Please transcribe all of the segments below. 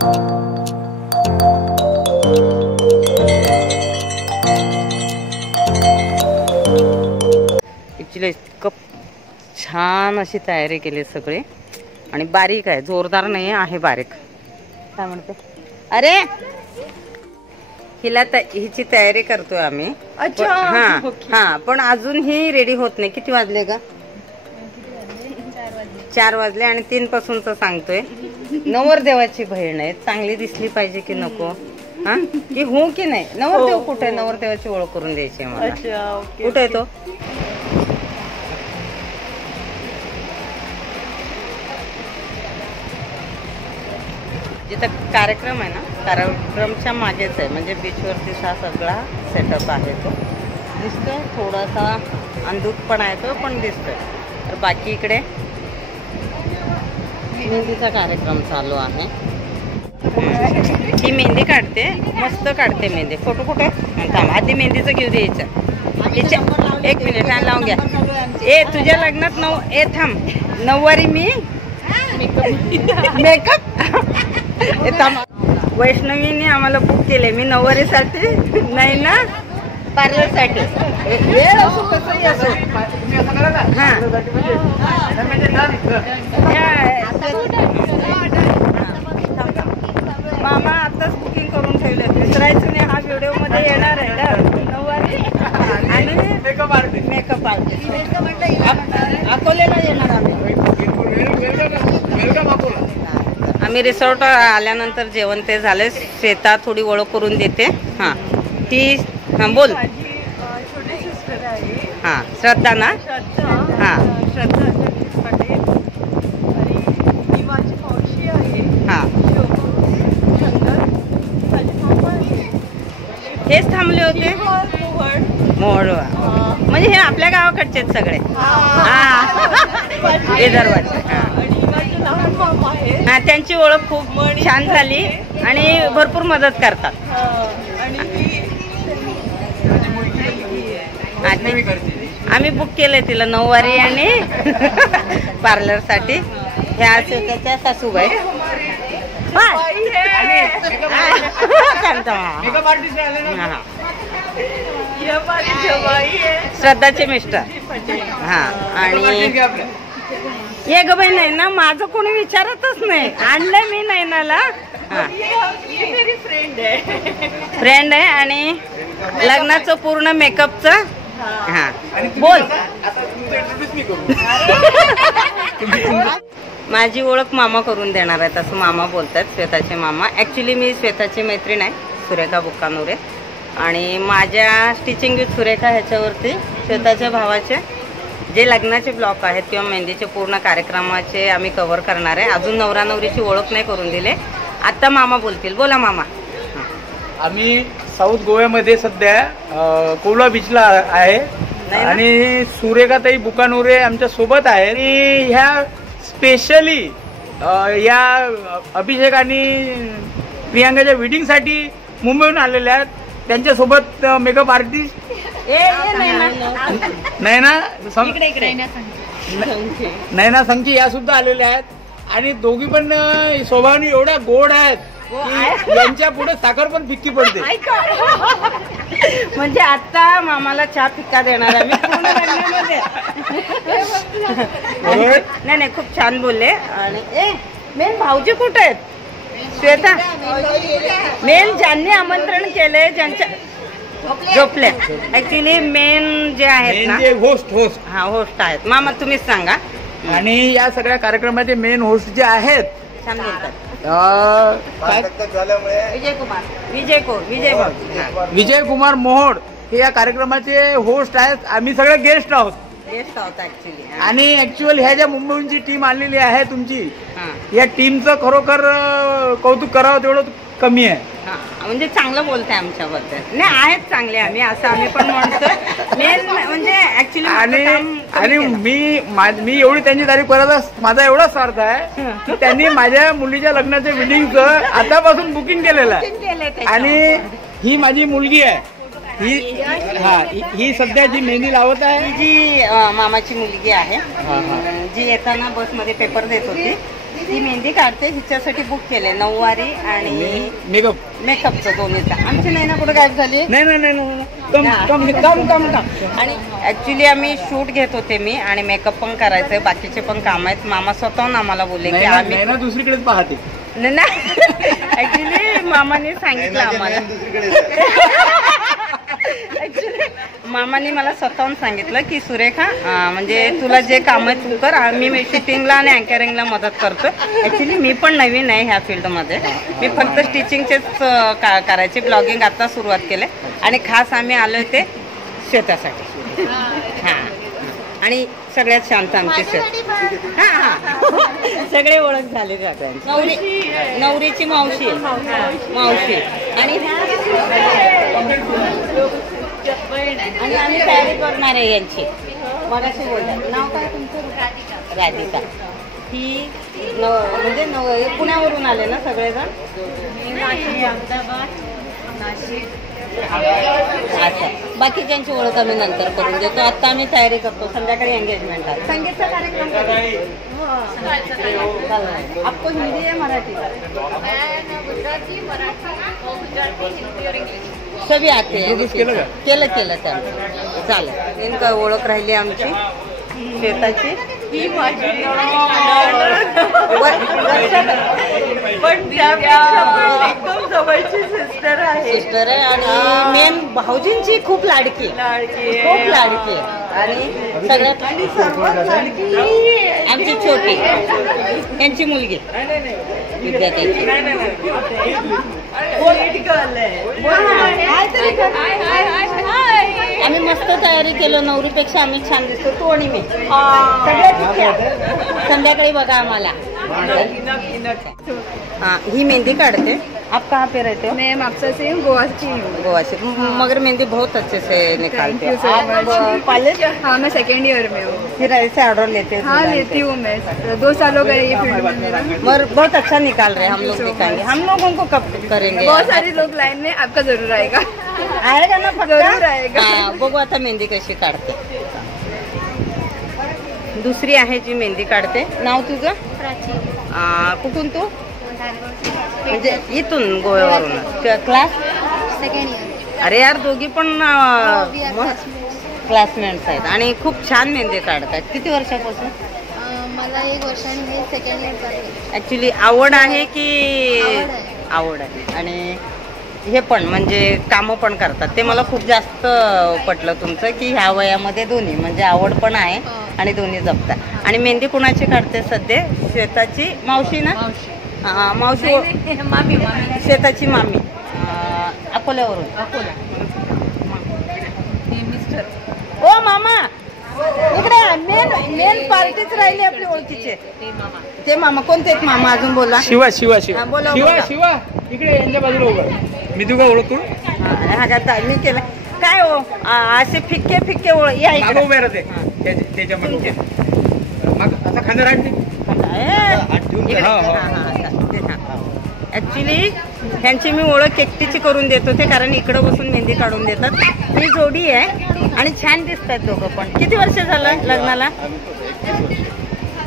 Actually इतकं छान अशी तयारी केली सगळी आणि बारीक आहे, जोरदार नाही आहे, बारीक. काय म्हणते? अरे हिची तयारी करतोय आम्ही. अच्छा. हा पण अजून ही रेडी होत नाही. किती वाजले का? 4 वाजले आणि 3 पासूनच सांगतोय. नवरदेवाची बहीण आहे, चांगली दिसली पाहिजे की नको? हा की हो की नाही? नवरदेव कुठे आहे? नवरदेवाची ओळख करून द्यायची आहे मला. कुठे आहे तो? जिथं कार्यक्रम आहे ना, कार्यक्रमच्या मागेच आहे, म्हणजे बीचवरती हा सगळा सेटअप आहे. तो दिसतोय, थोडासा अंधूक पण आहे तो, पण दिसतोय. तर बाकी इकडे मेहंदीचा कार्यक्रम चालू आहे. ही मेहंदी काढते, मस्त काढते मेहंदी. फोटो कुठे? थांब, आधी मेहंदीचं घेऊ द्यायचं. 1 मिनिट हा लावून घ्या. ए तुझ्या लग्नात ए थांब, नऊवारी मी मेकअप. वैष्णवीने आम्हाला बुक केले. मी नऊवारीसाठी नाही ना, पार्लरसाठी. वेळ असो कसंही असो. मामा आताच बुकिंग करून ठेवले, विसरायचं नाही. हा व्हिडिओ मध्ये येणार आहे. नऊवारी आणि मेकअप आर्टिस्ट अकोल्याला येणार आम्ही. आम्ही रिसॉर्ट आल्यानंतर जेवण ते झाले. श्वेता थोडी ओळख करून देते. हां ती बोल. छोटी सिस्टर आहे. हां श्रद्धा ना? हां श्रद्धा पाटील आणि ही माझी मावशी आहे. हां हेच थांबले होते. मोहोळ म्हणजे हे आपल्या गावाकडचे सगळे. विदर्भाचे. हा त्यांची ओळख खूप छान झाली आणि भरपूर मदत करतात. आम्ही बुक केलंय तिला नऊवारी आणि पार्लर साठी. ह्या त्याच्या सासूबाई. श्रद्धाचे मिस्टर. हा आणि ये ग बाई, नाही ना माझं कोणी विचारतच नाही. आणलंय मी नैनाला. फ्रेंड आहे आणि लग्नाचं पूर्ण मेकअपचं. हा बोल. माझी ओळख मामा करून देणार आहे, तसं मामा बोलतात. श्वेताचे मामा. ऍक्च्युली मी श्वेताची मैत्रीण आहे, सुरेखा बुक्कानोरे. आणि माझ्या स्टिचिंग विथ सुरेखा ह्याच्यावरती श्वेताच्या भावाचे जे लग्नाचे ब्लॉक आहेत किंवा मेहंदीचे पूर्ण कार्यक्रमाचे आम्ही कव्हर करणार आहे. अजून नवरा नवरीची ओळख नाही करून दिले. आता मामा बोलतील. बोला मामा. आम्ही साऊथ गोव्यामध्ये सध्या कोवला बीचला आहे आणि सुरेखाताई बुकानोरे आमच्या सोबत आहे. आणि ह्या स्पेशली या अभिषेक आणि प्रियांकाच्या वेडिंगसाठी मुंबईहून आलेल्या आहेत. त्यांच्यासोबत मेकअप आर्टिस्ट नैना संखी या सुद्धा आलेल्या आहेत. आणि दोघी पण स्वभावाने एवढ्या गोड आहेत की यांच्या पुढे साखर पण फिक्की पडते. म्हणजे आता मामाला चहा फिक्का देणार आहे मी पूर्ण लग्नामध्ये. नाही नाही खूप छान बोलले. आणि मेन भाऊजी कुठे आहेत? श्वेता मेन ज्यांनी आमंत्रण केलंय, ज्यांच्या झोपल्या. ऍक्च्युली मेन जे आहेत ना, होस्ट होस्ट आहेत. मामा तुम्हीच सांगा. आणि या सगळ्या कार्यक्रमाचे मेन होस्ट जे आहेत छान बोलतात. विजय कुमार मोहोळ हे या कार्यक्रमाचे होस्ट आहेत. आम्ही सगळे गेस्ट आहोत. ऍक्च्युली. आणि ऍक्च्युअल ह्या ज्या मुंबईहून जी टीम आलेली आहे तुमची, या टीमचं खरोखर कौतुक करावं तेवढं कमी आहे. म्हणजे चांगलं बोलताय आमच्याबद्दल. नाही आहेत चांगले आम्ही, असं आम्ही पण म्हणतो. मेन म्हणजे ऍक्च्युली आणि मी एवढी त्यांची तारीफ करायचा माझा एवढा स्वार्थ आहे की त्यांनी माझ्या मुलीच्या लग्नाच्या वेडिंगचं आतापासून बुकिंग केलेलं आहे. आणि ही माझी मुलगी आहे. ही सध्या जी मेहंदी लावत आहे जी मामाची मुलगी आहे, जी येताना बसमध्ये पेपर देत होती. ती मेहंदी काढते, हिच्यासाठी बुक केले नऊवारी आणि मेकअपचं दोन्हीचं. आमची नाही ना कुठे गायब झाली. आणि ऍक्च्युली आम्ही शूट घेत होते मी आणि मेकअप पण करायचंय, बाकीचे पण काम आहेत. मामा स्वतःहून आम्हाला बोलले की आम्ही दुसरीकडेच पाहते. ऍक्च्युली मामाने सांगितलं आम्हाला, ऍक्च्युली मामाने मला स्वतःहून सांगितलं की सुरेखा म्हणजे तुला जे काम आहे तू कर, मी शूटिंगला आणि अँकरिंगला मदत करतो. ऍक्च्युली मी पण नवीन आहे ह्या फील्डमध्ये, मी फक्त स्टिचिंगचेच करायचे. ब्लॉगिंग आता सुरुवात केले आणि खास आम्ही आलोय ते श्वेतासाठी. हां, आणि सगळ्यात शांत आमची श्वेता. हां सगळे ओळख झाले सगळ्यांची. नवरीची मावशी मावशी आणि आम्ही तयारी करणार आहे यांची. मगाशी बोलतात नाव काय तुमचं? राधिका. ही म्हणजे पुण्यावरून आले ना सगळेजण? अहमदाबाद, नाशिक. अच्छा, बाकीच्यांची ओळख आम्ही नंतर करून देतो. आता आम्ही तयारी करतो, संध्याकाळी एंगेजमेंट आहे. संगीतचा कार्यक्रम आपको हिंदी या मराठी? गुजराती, मराठी, हिंदी और इंग्लिश सभी आते हैं. केलं त्यांचं. चालेल, नेमकं ओळख राहिली आमची श्वेताची. ही माझी पण एकदम जवळची सिस्टर आहे. आणि मेन भाऊजींची खूप लाडकी खूप लाडकी आणि सगळ्यात आमची छोटी त्यांची मुलगी विद्या त्यांची. आम्ही मस्त तयारी केलं, नवरीपेक्षा आम्ही छान दिसतो तू आणि मी. संध्याकाळी बघा आम्हाला. ही मेहंदी काटते. आप कहाँ पे रहते हो? मैं मापसा से हूँ, गोवा की हूँ. गोवा से. मगर मेहंदी बहुत अच्छे से निकालते हो आप. कॉलेज? हाँ, मैं सेकेंड ईयर में हूँ. फिर ऐसे ऑर्डर लेते हैं? हाँ लेती हूँ मैं, 2 साल हो गए ये फील्ड में मेरा. मगर बहुत अच्छा निकाल रहे हैं. हम लोग दिखाएंगे, हम लोगों को कब करेंगे. बहुत सारे लोग लाइन में, आपका जरूर आएगा. आएगा ना? जरूर आएगा. बघू आता मेहंदी कशी काढते. दुसरी आहे जी मेहंदी काढते. नाव तुझं? कुठून तू? म्हणजे इथून गोव्यावरून. क्लास? Second year. अरे यार दोघी पण क्लासमेट्स आहेत आणि खूप छान मेहंदी काढतात. किती वर्षापासून? मला 1 वर्षाने मी सेकंड ईयर करते. ऍक्च्युली आवड आहे की? आवड आहे. आणि हे पण म्हणजे कामं पण करतात, ते मला खूप जास्त पटलं तुमचं की ह्या वयामध्ये दोन्ही म्हणजे आवड पण आहे आणि दोन्ही जपतात. आणि मेहंदी कुणाची काढते सध्या? श्वेताची मावशी ना? मावशी मामी. श्वेताची मामी अकोल्यावरून. मिस्टर ओ मामा इकडे. मेन पार्टीच राहिली आपली ओळखीचे. ते मामा कोणते एक मामा अजून बोला. शिवा बोला. इकडे यांच्या बाजूला उभा. मी तुला ओळखतो. मी केलं काय हो असे फिक्के या इकडे उभे राहते त्याच्या मागे. आता खांदा राहते. ऍक्च्युली ह्यांची मी ओळख एकटीची करून देत होते कारण इकडं बसून मेहंदी काढून देतात. ही जोडी आहे आणि छान दिसतात दोघं पण. किती वर्ष झालं लग्नाला?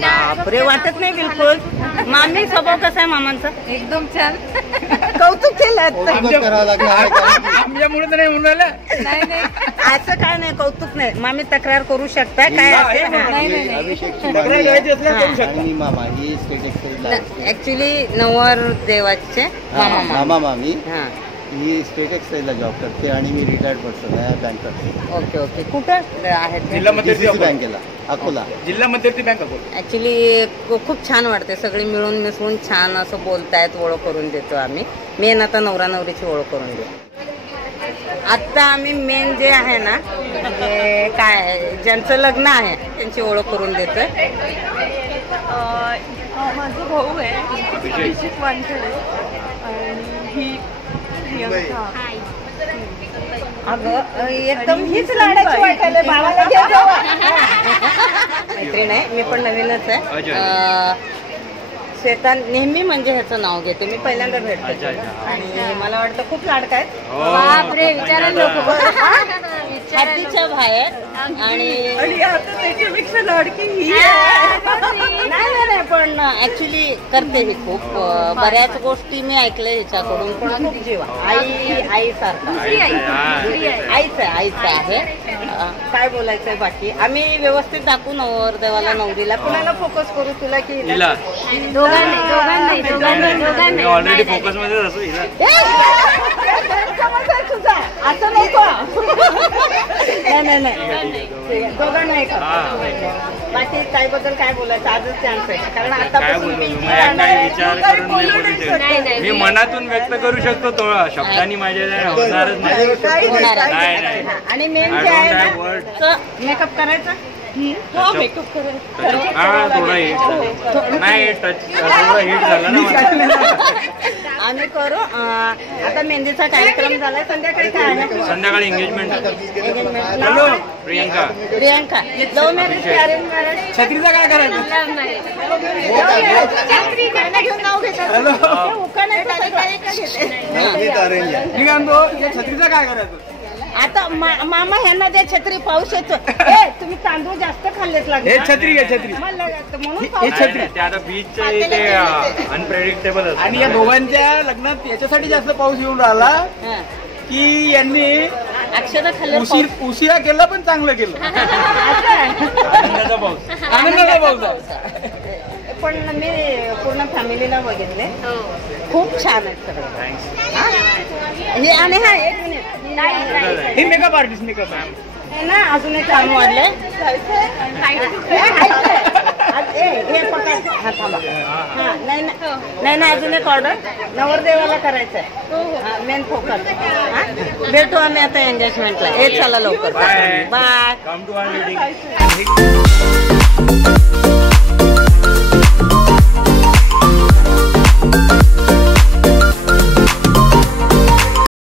बापरे, वाटत नाही बिलकुल. मामी स्वभाव कसा आहे मामांचा? एकदम छान. कौतुक केलं. आमच्यामुळे तर नाही म्हणून राहिलं. नाही असं काय नाही, कौतुक नाही. मामी तक्रार करू शकता काय असेल. ऍक्च्युली नवर देवाचे मामा मामी हा. ही स्टेट एक्साईजला जॉब करते आणि मी रिटायर्ड पर्सन आहे बँकर. ओके. कुठं आहेत? जिल्हा मध्यवर्ती बँकेला अकोला. जिल्हा मध्यवर्ती बँक अकोला. ऍक्च्युली खूप छान वाटते. सगळे मिळून मिसळून छान असं बोलतायत. ओळख करून देतो आम्ही. मेन आता नवरा नवरीची ओळख करून देतो. आता आम्ही मेन जे आहे ना म्हणजे काय ज्यांचं लग्न आहे त्यांची ओळख करून देतोय. माझा भाऊ आहे अभिषेक वानखेडे आणि ही प्रियंका. अगं एकदम हीच लाडाची वाटायला. भावाला घे जावा. मैत्रीण आहे, मी पण नवीनच आहे. श्वेता नेहमी म्हणजे ह्याचं नाव घेते. मी पहिल्यांदा भेटते आणि मला वाटतं खूप लाडका आहेत. बापरे, विचारा लोक. हद्दीच्या बाहेर. आणि आता त्याच्यापेक्षा लाडकी ही आहे. नाही पण ऍक्च्युली करते ही खूप बऱ्याच गोष्टी मी ऐकले हिच्याकडून, पण खूप जीवा आईसारखा आईचं आहे. काय बोलायचंय बाकी, आम्ही व्यवस्थित दाखवू नवरदेवाला नवरीला. कुणाला फोकस करू, तुला की दोघांनी ऑलरेडी फोकस मध्ये असो हिला. तुझा असं नको. नाही दोघांना नाही का. बाकी ताईबद्दल काय बोलायचं आजच चान्स आहे, कारण आतापासून विचार करून मी मनातून व्यक्त करू शकतो तो शब्दांनी माझ्या होणारच नाही. आणि मेन जे आहे ना मेकअप करायचा. मेकअप थोडं नाही टच थोडं हिट झालं ना. आम्ही करू. आता मेहंदीचा कार्यक्रम झालाय, संध्याकाळी काय आहे? संध्याकाळी एंगेजमेंट. प्रियंका लव्ह मॅरेज की अरेंज मॅरेज? छत्रीचा काय करायचं? घेऊन नाव घेतात. छत्रीचा काय करायचं? आता मामा ह्यांना दे छत्री, पाऊस येतो. तुम्ही तांदूळ जास्त खाल्लेच लागले. हे छत्री घ्या, छत्री म्हणून हे छत्री. ते आता बीचच्या इथे अनप्रेडिक्टेबल. आणि या दोघांच्या लग्नात याच्यासाठी जास्त पाऊस येऊन राहिला की यांनी अक्षता खाल्ले. उशिरा केलं पण चांगलं केलं. आनंदाचा पाऊस. पण मी पूर्ण फॅमिलीला बघितले, खूप छान आहेत सगळं. आणि हा एक मिनिट, ही मेकअप आर्टिस्ट मेकअप हे ना अजून एक काम वाढलंय. हे पकड. हा थांबा. हा नाही अजून एक ऑर्डर नवरदेवाला करायचंय. Main focus. भेटू आम्ही आता एंगेजमेंटला. चला लवकर. Bye. Come to our meeting.